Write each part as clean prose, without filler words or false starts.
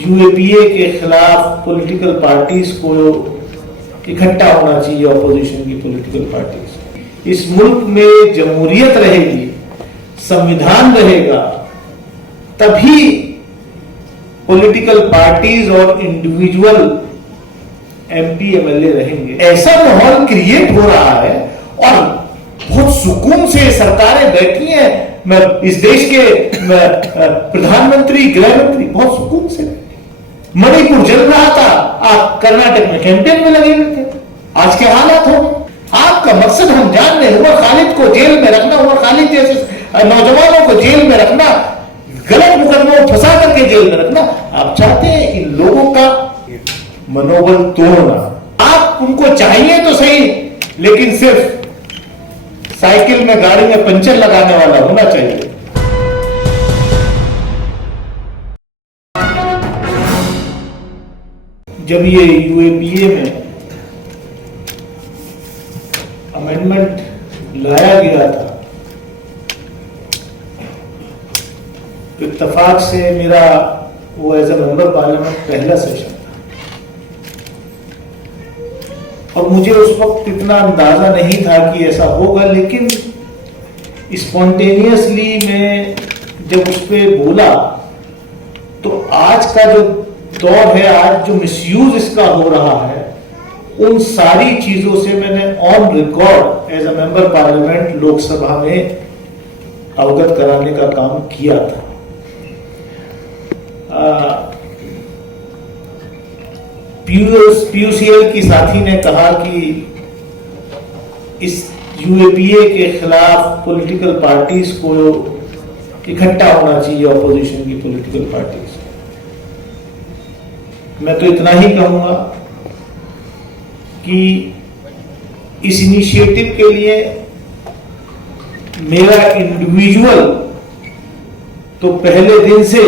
UAPA के खिलाफ political parties को इकट्ठा होना चाहिए, ऑपोजिशन की पॉलिटिकल पार्टीज। इस मुल्क में जमहूरियत रहेगी, संविधान रहेगा, तभी पॉलिटिकल पार्टीज और इंडिविजुअल एमपी एमएलए रहेंगे। ऐसा माहौल क्रिएट हो रहा है और बहुत सुकून से सरकारें बैठी हैं। मैं इस देश के प्रधानमंत्री, गृह मंत्री बहुत सुकून से बैठे। मणिपुर जल रहा था, आप कर्नाटक में कैंपेन में लगे हुए थे। आज के हालात हो गए। आपका मकसद हम जान रहे हैं, उमर खालिद को जेल में रखना, उमर खालिद जैसे नौजवानों को जेल में रखना, गलत मुकदमों को फंसा करके जेल में रखना। आप चाहते हैं इन लोगों का मनोबल तोड़ना। आप उनको चाहिए तो सही, लेकिन सिर्फ साइकिल में, गाड़ी में पंचर लगाने वाला होना चाहिए। जब ये यूएपीए में अमेंडमेंट लाया गया था, तो इत्तेफाक से मेरा वो एज ए मेंबर पार्लियामेंट पहला सेशन था और मुझे उस वक्त इतना अंदाजा नहीं था कि ऐसा होगा, लेकिन स्पॉन्टेनियसली मैं जब उस पर बोला तो आज का जो दौर है, आज जो मिसयूज इसका हो रहा है, उन सारी चीजों से मैंने on record as a member parliament Lok Sabha में अवगत कराने का काम किया था। पीयूसीएल की साथी ने कहा कि इस यूएपीए के खिलाफ पॉलिटिकल पार्टीज को इकट्ठा होना चाहिए, ऑपोजिशन की पॉलिटिकल पार्टीज। मैं तो इतना ही कहूंगा कि इस इनिशिएटिव के लिए मेरा इंडिविजुअल तो पहले दिन से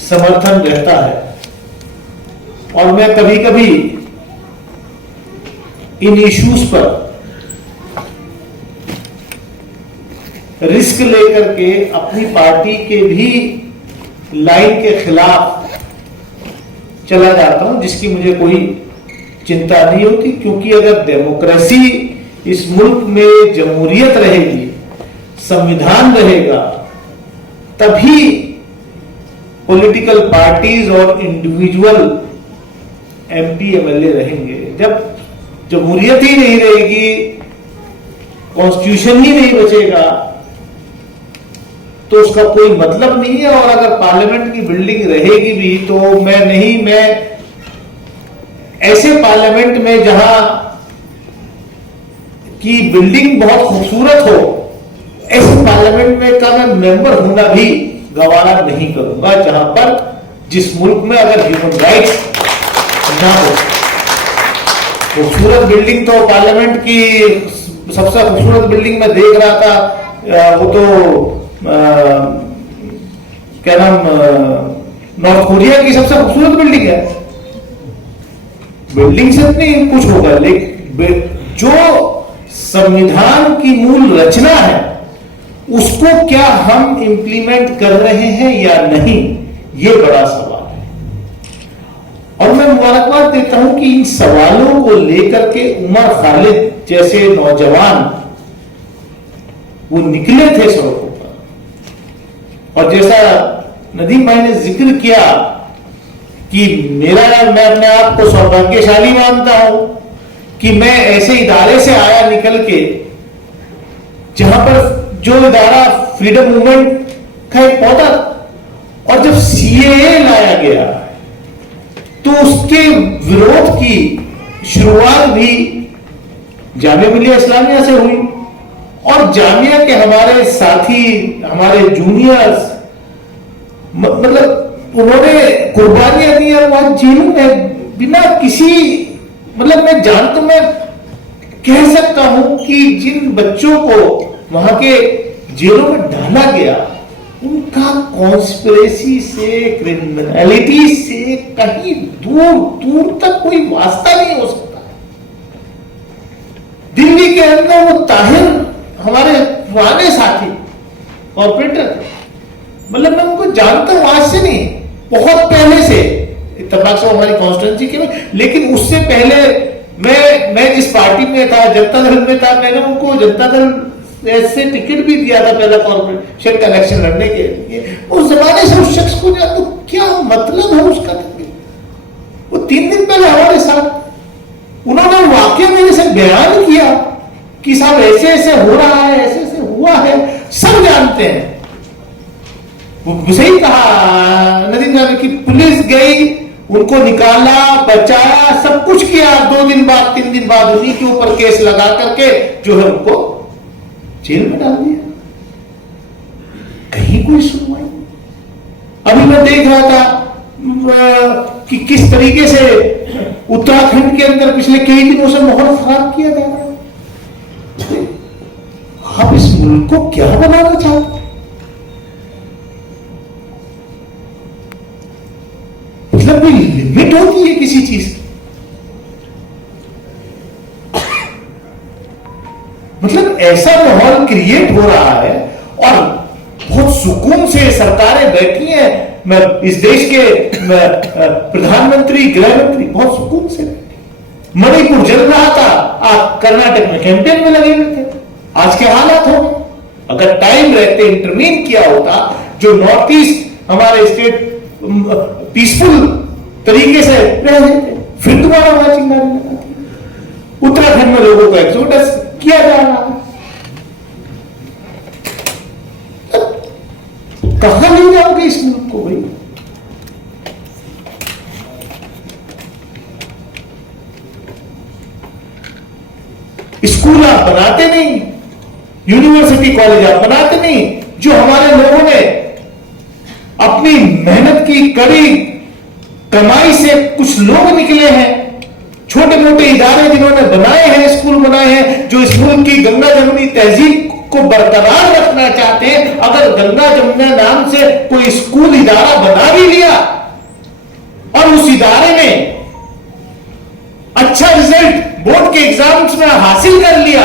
समर्थन रहता है और मैं कभी कभी इन इश्यूज पर रिस्क लेकर के अपनी पार्टी के भी लाइन के खिलाफ चला जाता हूं, जिसकी मुझे कोई चिंता नहीं होती, क्योंकि अगर डेमोक्रेसी इस मुल्क में जमहूरियत रहेगी, संविधान रहेगा, तभी पॉलिटिकल पार्टीज और इंडिविजुअल एमपी एमएलए रहेंगे। जब जमहूरियत ही नहीं रहेगी, कॉन्स्टिट्यूशन ही नहीं बचेगा, तो उसका कोई मतलब नहीं है। और अगर पार्लियामेंट की बिल्डिंग रहेगी भी तो मैं ऐसे पार्लियामेंट में जहां की बिल्डिंग बहुत खूबसूरत हो, ऐसे पार्लियामेंट में का मैं मेंबर होना भी गवारा नहीं करूंगा, जहां पर जिस मुल्क में अगर ह्यूमन राइट्स ना हो। खूबसूरत बिल्डिंग तो पार्लियामेंट की सबसे खूबसूरत बिल्डिंग में देख रहा था, वो तो क्या नाम, नॉर्थ कोरिया की सबसे खूबसूरत बिल्डिंग है। बिल्डिंग से नहीं कुछ होगा, लेकिन जो संविधान की मूल रचना है उसको क्या हम इंप्लीमेंट कर रहे हैं या नहीं, ये बड़ा सवाल है। और मैं मुबारकबाद देता हूं कि इन सवालों को लेकर के उमर खालिद जैसे नौजवान वो निकले थे सड़कों पर। और जैसा नदीम भाई ने जिक्र किया कि मैं अपने आप को सौभाग्यशाली मानता हूं कि मैं ऐसे इदारे से आया निकल के, जहां पर जो इदारा फ्रीडम मूवमेंट का एक पौधा, और जब सीएए लाया गया तो उसके विरोध की शुरुआत भी जामिया मिलिया इस्लामिया से हुई। और जामिया के हमारे साथी, हमारे जूनियर्स, मतलब उन्होंने कुर्बानियां दी और वहां जेलों में बिना किसी, मतलब मैं कह सकता हूं कि जिन बच्चों को वहां के जेलों में डाला गया, उनका कॉन्स्पिरेसी से, क्रिमिनलिटी से कहीं दूर दूर तक कोई वास्ता नहीं हो सकता। दिल्ली के अंदर वो ताहिर हमारे पुराने साथी कॉर्पोरेटर थे, मतलब मैं उनको जानता हूं आज से नहीं, बहुत पहले से। इत्तेफाक से हमारी कॉन्स्टिट्यूंसी के, लेकिन उससे पहले मैं जिस पार्टी में था, जनता दल में था, मैंने उनको जनता दल ऐसे टिकट भी दिया था पहला कॉर्पोरेशन का इलेक्शन लड़ने के लिए। उस जमाने से उस शख्स को तो क्या मतलब है उसका? वो 3 दिन पहले हमारे साथ उन्होंने वाकया मेरे से बयान किया कि साहब ऐसे ऐसे हो रहा है, ऐसे ऐसे हुआ है, सब जानते हैं। वो सही कहा नरेंद्र ने कि पुलिस गई, उनको निकाला, बचाया, सब कुछ किया। 2 दिन बाद 3 दिन बाद उन्हीं के ऊपर केस लगा करके जो है उनको जेल में डाल दिया। कहीं कोई सुनवाई। अभी मैं देख रहा था कि किस तरीके से उत्तराखंड के अंदर पिछले कई दिनों से माहौल खराब किया जा रहा है। आप इस मुल्क को क्या बनाना चाहते हैं? मतलब कोई लिमिट होती है किसी चीज की? मतलब ऐसा माहौल क्रिएट हो रहा है और बहुत सुकून से सरकारें बैठी हैं। मैं इस देश के प्रधानमंत्री, गृह मंत्री बहुत सुकून से बैठी। मणिपुर जल रहा था, आप कर्नाटक में कैंपेन में लगे हुए थे। आज के हालात हो गए। अगर टाइम रहते इंटरवीन किया होता, जो नॉर्थ ईस्ट हमारे स्टेट पीसफुल तरीके से रह जाते, फिर दोबारा वहां चिंगारी लगाती। उत्तराखंड में लोगों का एक्सोडस किया जा रहा है। कहां ले जाओगे इस मुल्क को भाई? स्कूल आप बनाते नहीं, यूनिवर्सिटी कॉलेज आप बनाते नहीं। जो हमारे लोगों ने अपनी मेहनत की कड़ी कमाई से कुछ लोग निकले हैं, छोटे मोटे इदारे जिन्होंने बनाए हैं, स्कूल बनाए हैं, जो इस मुल्क की गंगा जमुनी तहजीब को बरकरार रखना चाहते हैं। अगर गंगा जमुना नाम से कोई स्कूल इदारा बना भी लिया और उस इदारे में अच्छा रिजल्ट बोर्ड के एग्जाम्स में हासिल कर लिया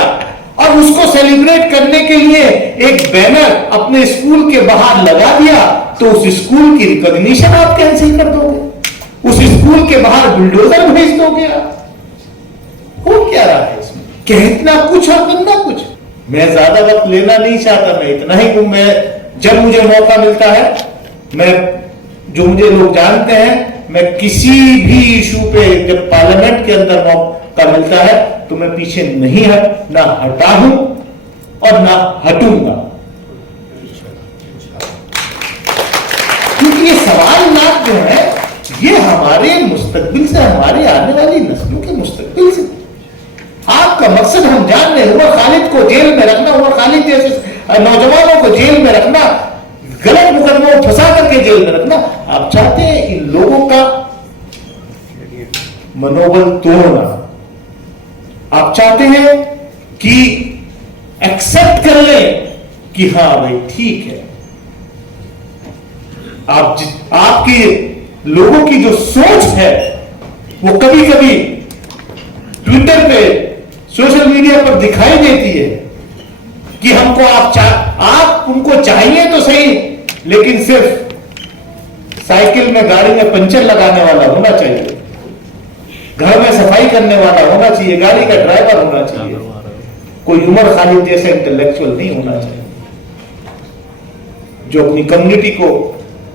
और उसको सेलिब्रेट करने के लिए एक बैनर अपने स्कूल के बाहर लगा दिया, तो उस स्कूल की रिकॉग्निशन आप कैंसिल कर दोगे, उस स्कूल के बाहर बुलडोजर भेज दोगे आप। हो क्या रहा है इसमें? कहना कुछ और करना कुछ। मैं ज्यादा वक्त लेना नहीं चाहता, मैं इतना ही हूं। मैं जब मुझे मौका मिलता है, मैं जो मुझे लोग जानते हैं, मैं किसी भी इशू पे जब पार्लियामेंट के अंदर मौका मिलता है तो मैं पीछे नहीं ना हटा हूं और ना हटूंगा। क्योंकि ये सवाल जो है ये हमारे मुस्तकबिल से, हमारे आने वाली नस्लों के मुस्तकबिल से। आपका मकसद हम जान रहे हैं, उमर खालिद को जेल में रखना, उमर खालिद जैसे नौजवानों को जेल में रखना, गलत मुकदमों को फंसा करके जेल में रखना। आप चाहते हैं इन लोगों का मनोबल तोड़ना। आप चाहते हैं कि एक्सेप्ट कर लें कि हां भाई ठीक है। आपके लोगों की जो सोच है वो कभी कभी ट्विटर पे, सोशल मीडिया पर दिखाई देती है कि हमको आप उनको चाहिए तो सही, लेकिन सिर्फ साइकिल में, गाड़ी में पंचर लगाने वाला होना चाहिए, घर में सफाई करने वाला होना चाहिए, गाड़ी का ड्राइवर होना चाहिए, कोई उमर खालिद जैसा इंटेलेक्चुअल नहीं होना चाहिए जो अपनी कम्युनिटी को,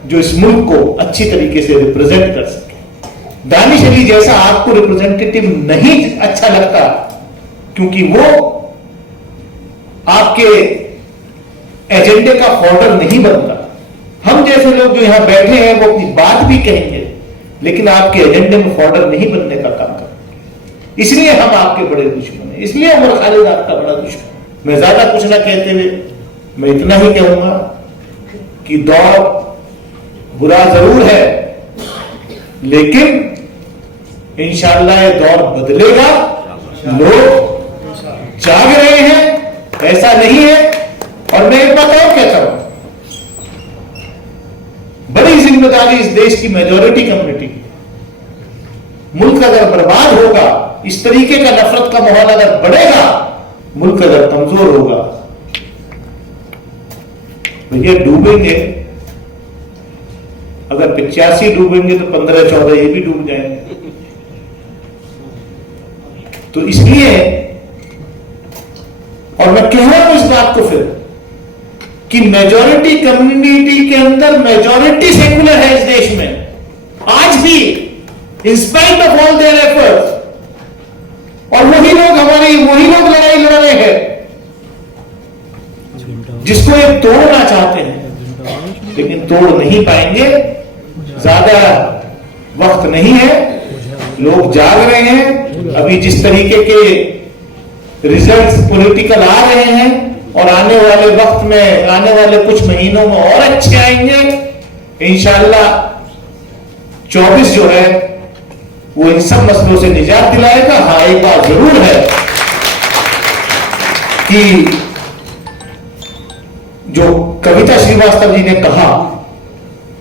जो इस मुल्क को अच्छी तरीके से रिप्रेजेंट कर सके। दानिश अली जैसा आपको रिप्रेजेंटेटिव नहीं अच्छा लगता क्योंकि वो आपके एजेंडे का फॉर्डर नहीं बनता। हम जैसे लोग जो यहां बैठे हैं वो अपनी बात भी कहेंगे, लेकिन आपके एजेंडे में फॉर्डर नहीं बनने का काम करते। इसलिए हम आपके बड़े दुश्मन हैं, इसलिए उमर खालिद आपका बड़ा दुश्मन। मैं ज्यादा कुछ ना कहते हुए मैं इतना ही कहूंगा कि दौर बुरा जरूर है, लेकिन इंशाअल्लाह ये दौर बदलेगा। लोग जाग रहे हैं, ऐसा नहीं है। और मैं एक बात और कहता हूं, बड़ी जिम्मेदारी इस देश की मेजॉरिटी कम्युनिटी की। मुल्क अगर बर्बाद होगा, इस तरीके का नफरत का माहौल अगर बढ़ेगा, मुल्क अगर कमजोर होगा, भैया डूबेंगे अगर 85 डूबेंगे तो 15-14 ये भी डूब जाएंगे। तो इसलिए, और मैं कह रहा हूं इस बात को फिर कि मेजॉरिटी कम्युनिटी के अंदर मेजॉरिटी सेकुलर है इस देश में आज भी, in spite of all their efforts. और वही लोग लड़ाई लड़ रहे हैं जिसको ये तोड़ना चाहते हैं, लेकिन तोड़ नहीं पाएंगे। ज्यादा वक्त नहीं है, लोग जाग रहे हैं। अभी जिस तरीके के रिजल्ट्स पॉलिटिकल आ रहे हैं और आने वाले वक्त में, आने वाले कुछ महीनों में और अच्छे आएंगे इंशाअल्लाह। 24 जो है वो इन सब मसलों से निजात दिलाएगा। हाँ, एक बात जरूर है कि जो कविता श्रीवास्तव जी ने कहा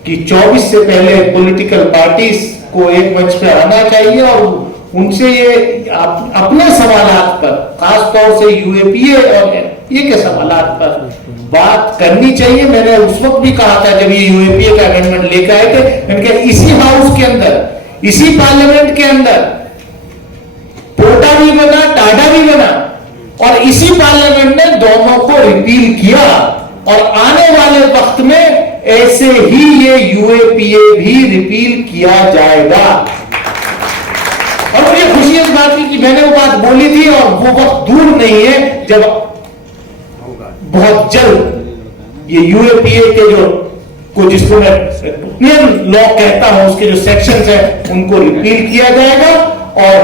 कि 24 से पहले पॉलिटिकल पार्टीज को एक मंच पे आना चाहिए और उनसे ये अपने सवालात पर, खासतौर से यूएपीए और ये के सवालात पर बात करनी चाहिए। मैंने उस वक्त भी कहा था जब ये यूएपीए का अमेंडमेंट लेकर आए थे, मैंने कहा इसी हाउस के अंदर, इसी पार्लियामेंट के अंदर पोटा भी बना, टाडा भी बना और इसी पार्लियामेंट ने दोनों को रिपील किया। और आने वाले वक्त में ऐसे ही ये यूएपीए भी रिपील किया जाएगा। और मुझे खुशी इस बात की कि मैंने वो बात बोली थी और वो वक्त दूर नहीं है जब बहुत जल्द ये यूएपीए के जिसको मैं यूनियन लॉ कहता हूं, उसके जो सेक्शंस हैं उनको रिपील किया जाएगा। और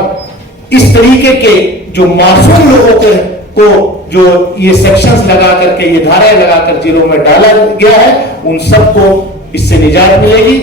इस तरीके के जो मासूम लोगों को जो ये सेक्शंस लगा करके, ये धाराएं लगाकर जेलों में डाला गया है, उन सबको इससे निजात मिलेगी।